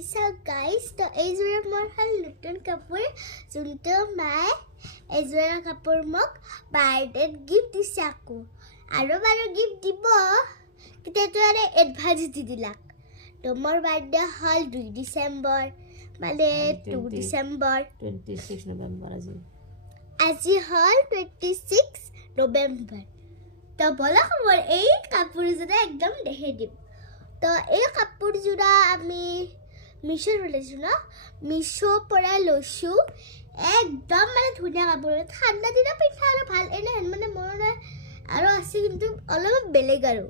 So guys, তো এইযোৰা মোৰ হ'ল নতুন কাপোৰ যোনটো মায়ে এইযোৰা কাপোৰ মোক বাৰ্থডেত গিফ্ট দিছে আকৌ আৰু বাৰু গিফ্ট দিব কিন্তু এইটো আৰু এডভান্স দি দিলাক তো মোৰ বাৰ্থডে হ'ল 2 ডিচেম্বৰ মানে 2 ডিচেম্বৰ 26 নৱেম্বৰ আজি হ'ল 26 নৱেম্বৰ তো বলক মোৰ এই কাপোৰযোৰা একদম দেখে দিম তো এই কাপোৰযোৰা আমি মিশোৰ লৈছোঁ ন মিশোৰ পৰা লৈছোঁ একদম মানে ধুনীয়া কাপোৰ ঠাণ্ডা দিনত পিন্ধা আৰু ভাল এনে মানে মোৰ আৰু আছে কিন্তু অলপ বেলেগ আৰু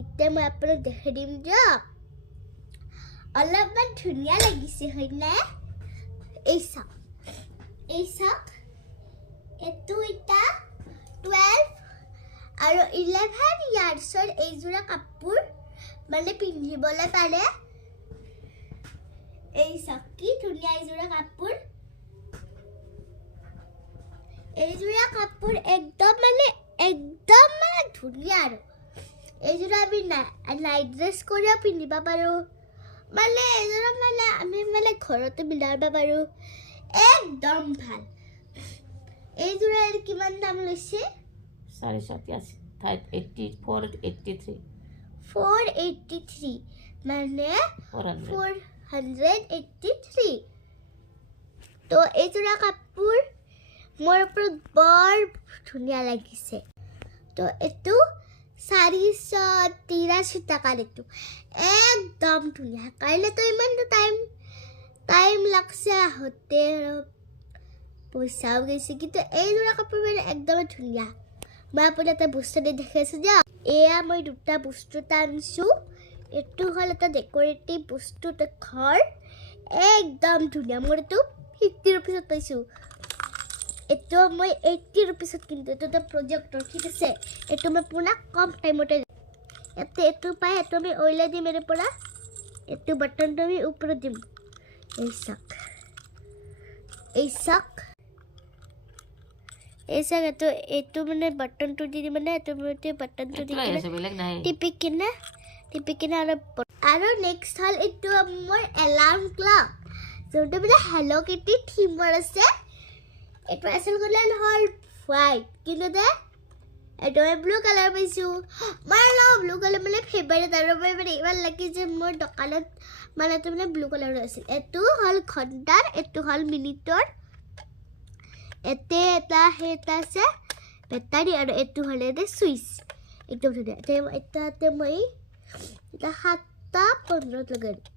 এতিয়া মই আপোনাক দেখাই দিম দিয়ক অলপমান ধুনীয়া লাগিছে হয়নে এই চাওক এইটো এটা 12 আৰু 11 ইয়াৰ্ছৰ এইযোৰা কাপোৰ মানে পিন্ধিবলৈ পাৰে এই চাওক কি ধুনীয়া এইযোৰা কাপোৰ একদম মানে ধুনীয়া আৰু এইযোৰা আমি নাইট ড্ৰেছ কৰিও পিন্ধিব পাৰোঁ মানে এইযোৰা মানে আমি মানে ঘৰতে পিন্ধিব পাৰোঁ একদম ভাল এইযোৰা কিমান দাম লৈছে 483 মানে 483 তো এইযোৰা কাপোৰ মোৰ ওপৰত বৰ ধুনীয়া লাগিছে তো এইটো 483 টাকাৰ এইটো একদম ধুনীয়া কাইলৈতো ইমানটো টাইম লাগছে আহোঁতে পইচাও গৈছে কিন্তু এইযোৰা কাপোৰ মানে একদম ধুনীয়া মই আপোনাক এটা বস্তু দেখাইছোঁ দিয়ক এয়া মই দুটা বস্তু আনিছোঁ এইটো হ'ল এটা ডেকৰেটিভ বস্তু ঘৰ একদম ধুনীয়া মোৰ এইটো 50 ৰুপিছত পাইছোঁ এইটো মই 80 ৰুপিছত কিন্তু এইটো এটা প্ৰজেক্টৰ ঠিক আছে এইটো মই পুৰা কম টাইমতে ইয়াতে এইটো পাই এইটো আমি ওলাই দিম ইয়াৰ পৰা এইটো বাটনটো আমি ওপৰত দিম এই চাওক এইটো মানে বাটনটো দি দিম মানে এইটো বাটনটো দি টিপি কিনে আৰু নেক্সট হ'ল এইটো মোৰ এলাৰ্ম ক্লক যোনটো মানে হেল্ল' কিটি থিমৰ আছে এইটো আচল কালাৰ হ'ল হোৱাইট কিন্তু দে এইটো মই ব্লু কালাৰ পাইছোঁ মই ব্লু কালাৰ মানে ফেভাৰেট আৰু মই মানে ইমান লাগি যে মোৰ দোকানত মানে এইটো মানে ব্লু কালাৰৰ আছিল এইটো হ'ল ঘণ্টাৰ এইটো হ'ল মিনিটৰ এটা আছে বেটাৰী আৰু এইটো হ'লে চুইচ একদম ধুনীয়া এতিয়া মই 7:15 লগাই দিম